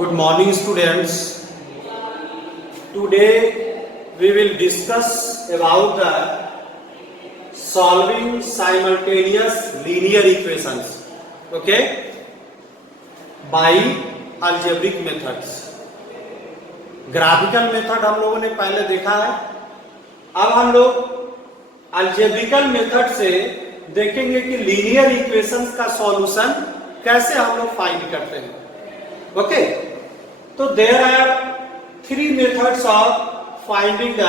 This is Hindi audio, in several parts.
Good morning, students. Today we will discuss about the solving simultaneous linear equations, okay, by algebraic methods. Graphical method हम लोगों ने पहले देखा है. अब हम लोग अलजेब्रिकल मेथड से देखेंगे कि लीनियर इक्वेशंस का सॉल्यूशन कैसे हम लोग फाइंड करते हैं. ओके, तो there are 3 methods of finding the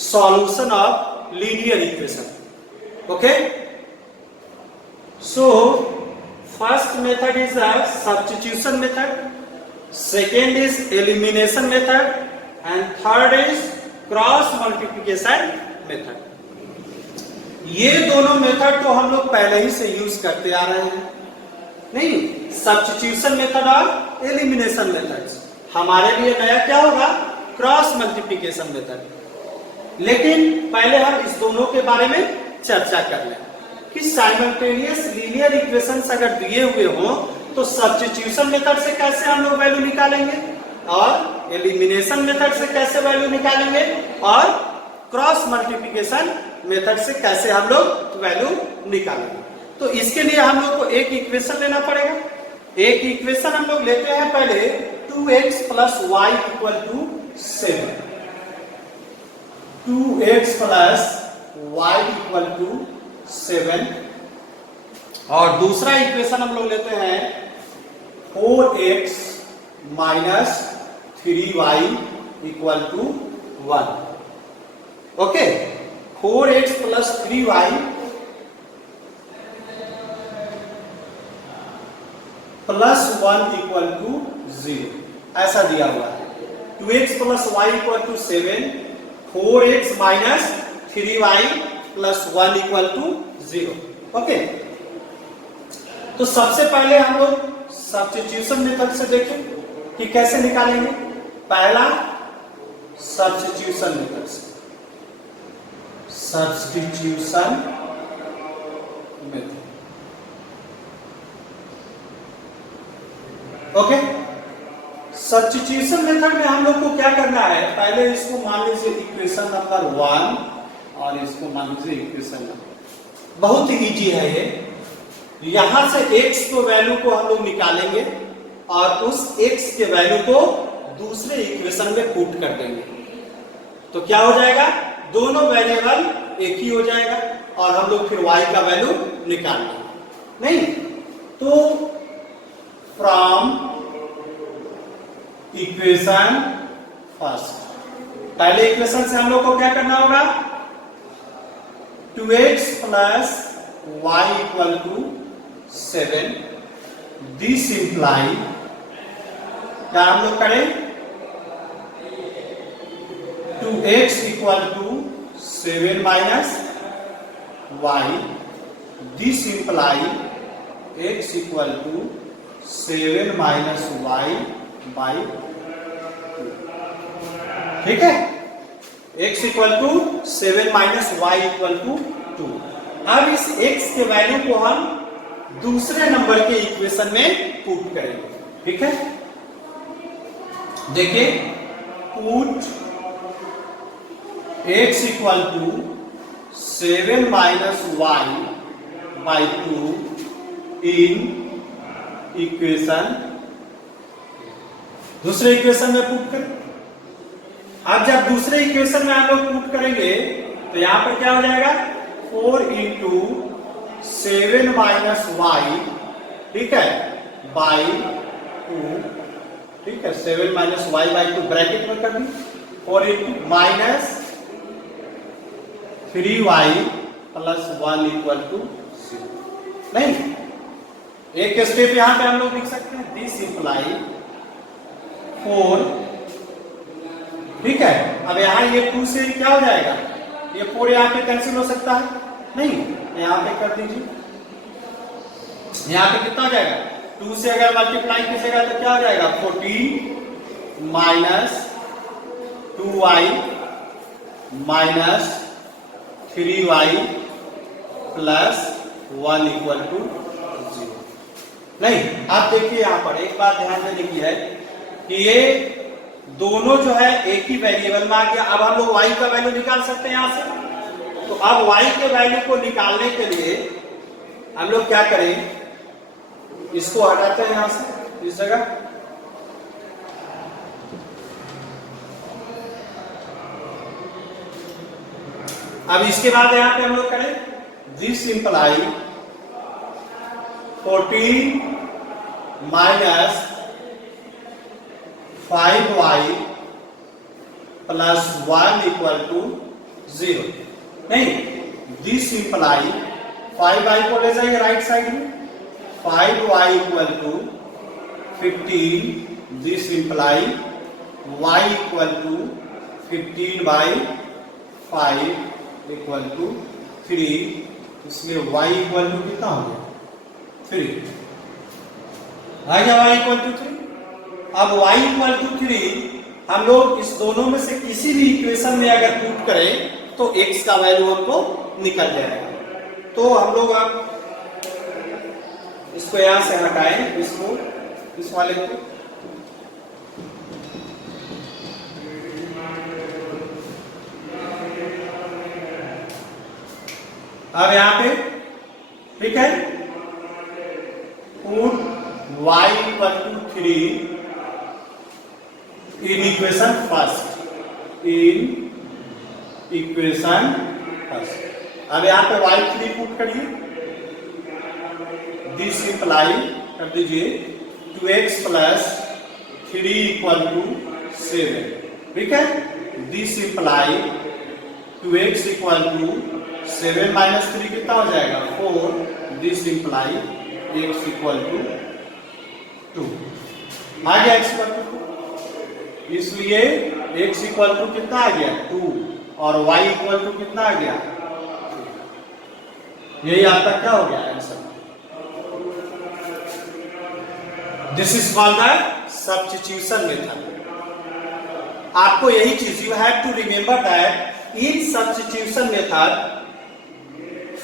solution of linear equation. Okay, so first method is the substitution method, second is elimination method and third is cross multiplication method. ये दोनों मेथड तो हम लोग पहले ही से यूज करते आ रहे हैं. नहीं, सब्स्टिट्यूशन मेथड और एलिमिनेशन मेथड हमारे लिए नया क्या होगा, क्रॉस मल्टीप्लिकेशन मेथड. लेकिन पहले हम इस दोनों के बारे में चर्चा कर लें कि साइमल्टेनियस लीनियर इक्वेशंस अगर दिए हुए हों तो सब्स्टिट्यूशन मेथड से कैसे हम लोग वैल्यू निकालेंगे और एलिमिनेशन मेथड से कैसे वैल्यू निकालेंगे और क्रॉस मल्टीप्लिकेशन मेथड से कैसे हम लोग वैल्यू निकालेंगे. तो इसके लिए हम लोग को एक इक्वेशन लेना पड़ेगा. एक इक्वेशन हम लोग लेते हैं पहले 2x + y = 7. 2x + y = 7 और दूसरा इक्वेशन हम लोग लेते हैं 4x - 3y = 1. Okay, 4x + 3y + 1 = 0 ऐसा दिया हुआ है. 2x + y = 7, 4x - 3y + 1 = 0. Okay, तो सबसे पहले हम लोग सब्स्टिट्यूशन मेथड से देखें कि कैसे निकालेंगे. पहला सब्स्टिट्यूशन मेथड से, substitution method. Okay, substitution method में हम लोग को क्या करना है, पहले इसको मान लीजिए इक्वेशन नंबर 1 और इसको मान लीजिए इक्वेशन नंबर. बहुत ही इजी है ये. यहां से x को वैल्यू को हम लोग निकालेंगे और उस x के वैल्यू को दूसरे इक्वेशन में पुट कर देंगे. तो क्या हो जाएगा, दोनों वेरिएबल एक ही हो जाएगा और हम लोग फिर y का वैल्यू निकाल लेंगे. नहीं तो फ्रॉम इक्वेशन फर्स्ट, पहले इक्वेशन से हम लोग को क्या करना होगा, 2x + y = 7. दिस इंप्लाई क्या हम लोग करें, 2x = 7 - y. This imply x = 7 - y by 2. ठीक है, x = 7 - y = 2. अब इस x के वैल्यू को हम दूसरे नंबर के इक्वेशन में पुट करेंगे. ठीक है, देखिए, put x = 7 - y by 2 in equation, दूसरे इक्वेशन में पुट करें. अब जब दूसरे इक्वेशन में हम लोग पुट करेंगे तो यहां पर क्या हो जाएगा, 4 × 7 - y, ठीक है, बाई 2. ठीक है, 7 - y by 2 ब्रैकेट में कर दी. 4 × -3y + 1 = 0. नहीं, एक स्टेप यहां पे हम लोग लिख सकते हैं, दिस इंप्लाई 4. ठीक है, अब यहां ये 2 से क्या हो जाएगा, ये 4 यहां पे कैंसिल हो सकता है. नहीं, यहां पे कर दीजिए, यहां पे कितना हो जाएगा, 2 से अगर मल्टीप्लाई कीजिएगा तो क्या हो जाएगा, 14 - 2y - 3y + 1 = 0. 1 = 0. नहीं। आप देखिए यहाँ पर एक बात ध्यान देने की है कि ये दोनों जो है एक ही वेरिएबल में आ गया। अब हम लोग y का वैल्यू निकाल सकते हैं यहाँ से। तो अब y के वैल्यू को निकालने के लिए हम लोग क्या करें, इसको हटाते हैं यहां से इस जगह। अब इसके बाद यहां पे हम लोग करें this imply 14 minus 5y plus 1 equal to 0। नहीं, दिस इंप्लाई 5y को ले जाएंगे राइट साइड में, 5y equal to 15, this imply y equal to 15 by 5 equal to 3, इसलिए y इक्वल टू कितना हो गया 3, आ गया y इक्वल टू 3। अब y इक्वल टू 3 हम लोग इस दोनों में से किसी भी इक्वेशन में अगर पुट करें तो x का वैल्यू हमको निकल जाएगा। तो हम लोग अब इसको यहां से हटाएं, इसको इस वाले को, अब यहां पे ठीक है put y equal to 3 in equation first, in equation first. अब यहां पे y3 पुट करिए, दिस इंप्लाई कर दीजिए 2x प्लस 3 इक्वल टू 7, ठीक है। This imply 2x equal to 7 minus 3 कितना हो जाएगा 4, this imply x equal to 2, आ गया x इक्वल टू 2, इसलिए x इक्वल टू कितना आ गया 2 और y इक्वल टू कितना आ गया, यही आपका क्या हो गया answer. This is called the substitution method. आपको यही चीज you have to remember that in substitution method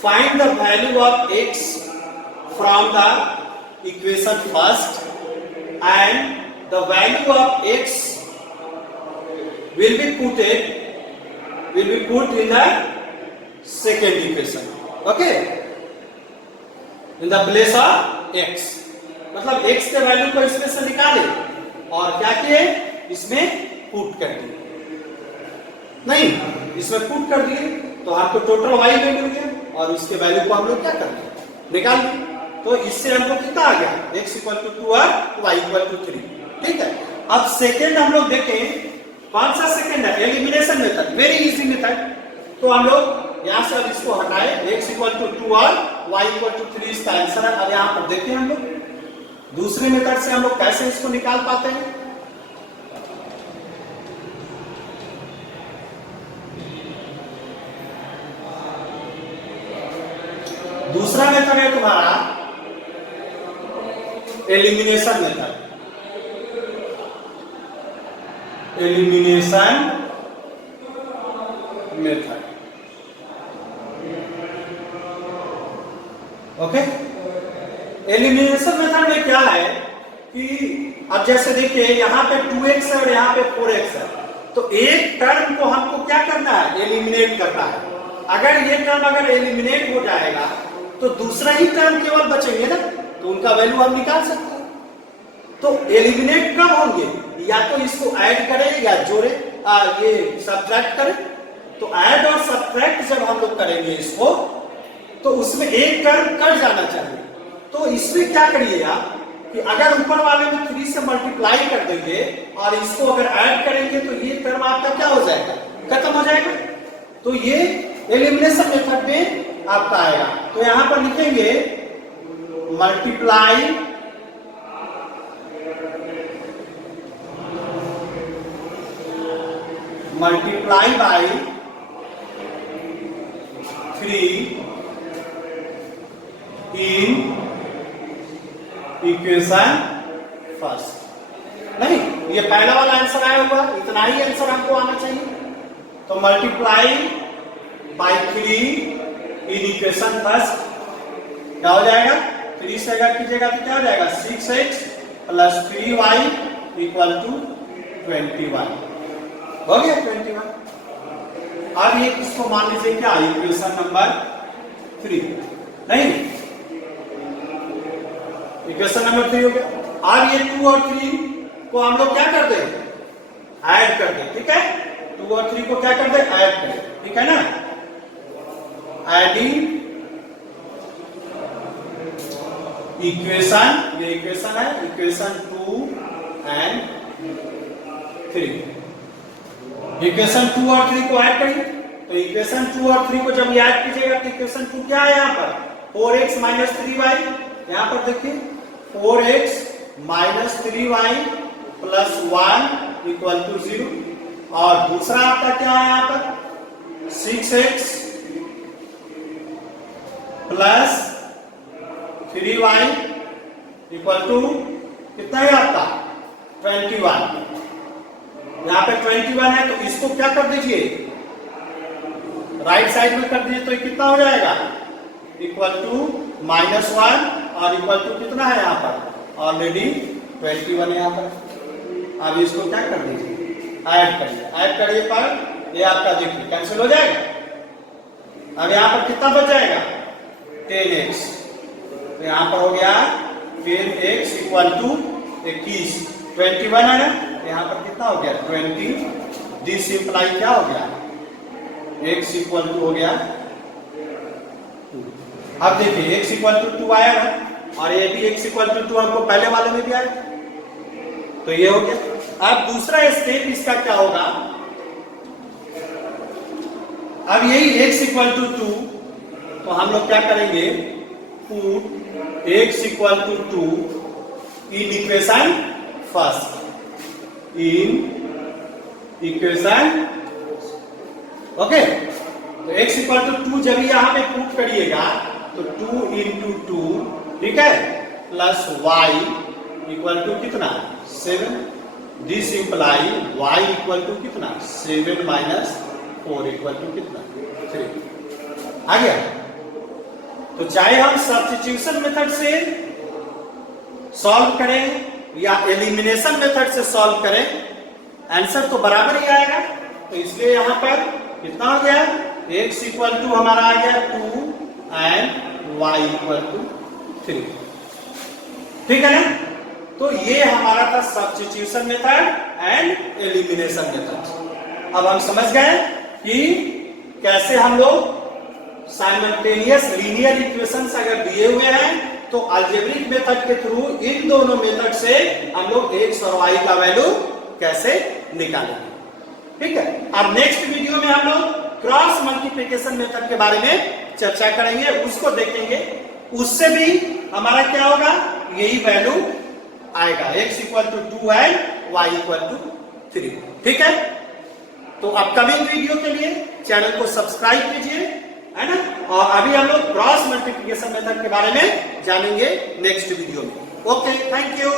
find the value of x from the equation first and the value of x will be put in the second equation, okay, in the place of x। मतलब x के वैल्यू को इसमें से निकाले और क्या किए, इसमें पुट कर दिए। नहीं, इसमें पुट कर दिए तो आपको टोटल y वैल्यू मिल गया और उसके वैल्यू को हम लोग क्या कर दिए, निकाल दिए। तो इससे हमको कितना आ गया, x इक्वल टू 2 और y इक्वल टू 3, ठीक है। अब सेकेंड हम लोग देखें, कौन सा सेकेंड है, elimination method, very easy method. तो हम लोग यहां से अब इसको हटाए, x इक्वल टू 2 और y इक्वल टू 3 इसका आंसर है। अब यहां पर देखिए हम लोग दूसरे मेथड से हम लोग कैसे इसको निकाल पाते हैं। दूसरा मेथड है तुम्हारा elimination method, elimination method, okay. Elimination method में क्या है कि अब जैसे देखिए यहाँ पे 2x है और यहाँ पे 4x है, तो एक टर्म को हमको क्या करना है, एलिमिनेट करना है। अगर ये टर्म अगर एलिमिनेट हो जाएगा तो दूसरा ही टर्म केवल बचेंगे ना, तो उनका वैल्यू हम निकाल सकते हैं। तो एलिमिनेट कब होंगे, या तो इसको ऐड करें या जोड़े, ये सब्ट्रैक्ट करें। तो ऐड और सब्ट्रैक्ट जब हम लोग करेंगे इसको, तो उसमें एक टर्म कट जाना चाहिए। तो इसमें क्या करिए आप कि अगर ऊपर वाले में 3 से मल्टीप्लाई कर देंगे और इसको अगर ऐड करेंगे तो ये टर्म आपका क्या हो जाएगा, खत्म हो जाएगा। तो ये एलिमिनेशन मेथड में आपका आएगा। तो यहां पर लिखेंगे multiply by 3 in equation first. नहीं, ये पहला वाला आंसर आया हुआ, इतना ही आंसर हमको आना चाहिए। तो multiply by 3 in equation first क्या हो जाएगा, 3 से अगर कीजिएगा तो क्या हो जाएगा 6x plus 3y equal to 21 हो गया 21। अब ये इसको मान लीजिए क्या इक्वेशन नंबर 3 नहीं, इक्वेशन नंबर 3 हो गया। अब ये 2 और 3 को हम लोग क्या कर दे ऐड कर दे, ठीक है। 2 और 3 को क्या कर दे ऐड कर दे, ठीक है ना। एडिंग इक्वेशन, ये इक्वेशन है, इक्वेशन 2 एंड 3, इक्वेशन 2 और 3 को ऐड करिए। तो इक्वेशन 2 और 3 को जब ऐड कीजिएगा तो इक्वेशन 2 क्या है यहाँ पर 4x माइनस 3y, यहाँ पर देखिए 4x minus 3y plus 1 equal to 0, और दूसरा आपका क्या है यहाँ पर 6x plus 3y equal to कितना है आपका 21। यहाँ पे 21 है तो इसको क्या कर दीजिए राइट साइड में कर दीजिए, तो ये कितना हो जाएगा इक्वल टू -1 और इक्वल टू कितना है यहाँ पर ऑलरेडी 21 है यहाँ पर। अब इसको क्या कर दीजिए ऐड करिए, ऐड करिए पर ये आपका देखिए कैंसिल हो जाएगा। अब यहाँ पर कितना बच जाएगा 10x, तो यहाँ पर हो गया 10x इक्वल टू 21, 21 है यहाँ पर कितना हो गया 20, दिस इंप्लाई क्या हो गया x इक्वल टू हो गया 2। अब देखिए x इक्वल टू 2 आया है और ये भी x इक्वल टू 2 हमको पहले वाले में भी आया, तो ये हो गया। अब दूसरा स्टेप इसका क्या होगा, अब यही x इक्वल टू 2, तो हम लोग क्या करेंगे put x equal to 2 in equation first, in equation okay. तो x इक्वल टू 2 जब यहां पे पुट करिएगा तो 2 इंटू 2 ठीक है प्लस y इक्वल टू कितना 7, this imply y equal to कितना 7 माइनस 4 इक्वल टू कितना 3 आ गया। तो चाहे हम सब्स्टिट्यूशन मेथड से सॉल्व करें या एलिमिनेशन मेथड से सॉल्व करें आंसर तो बराबर ही आएगा। तो इसलिए यहां पर कितना हो गया x इक्वल टू हमारा आ गया 2 एंड y इक्वल टू 3, ठीक है ना। तो ये हमारा था substitution method and elimination method. अब हम समझ गए कि कैसे हम लोग साइमल्टेनियस लीनियर इक्वेशंस अगर दिए हुए हैं तो अलजेब्रिक मेथड के थ्रू इन दोनों मेथड से हम लोग x और y का वैल्यू कैसे निकालेंगे, ठीक है। अब नेक्स्ट वीडियो में हम लोग क्रॉस मल्टीप्लिकेशन मेथड के बारे में चर्चा करेंगे, उसको देखेंगे। उससे भी हमारा क्या होगा यही वैल्यू आएगा x equal to 2 and y equal to 3, ठीक है। तो अपकमिंग वीडियो के लिए चैनल को सब्सक्राइब कीजिए, है ना। और अभी हम लोग क्रॉस मल्टीप्लिकेशन मेथड के बारे में जानेंगे नेक्स्ट वीडियो में। Okay, thank you.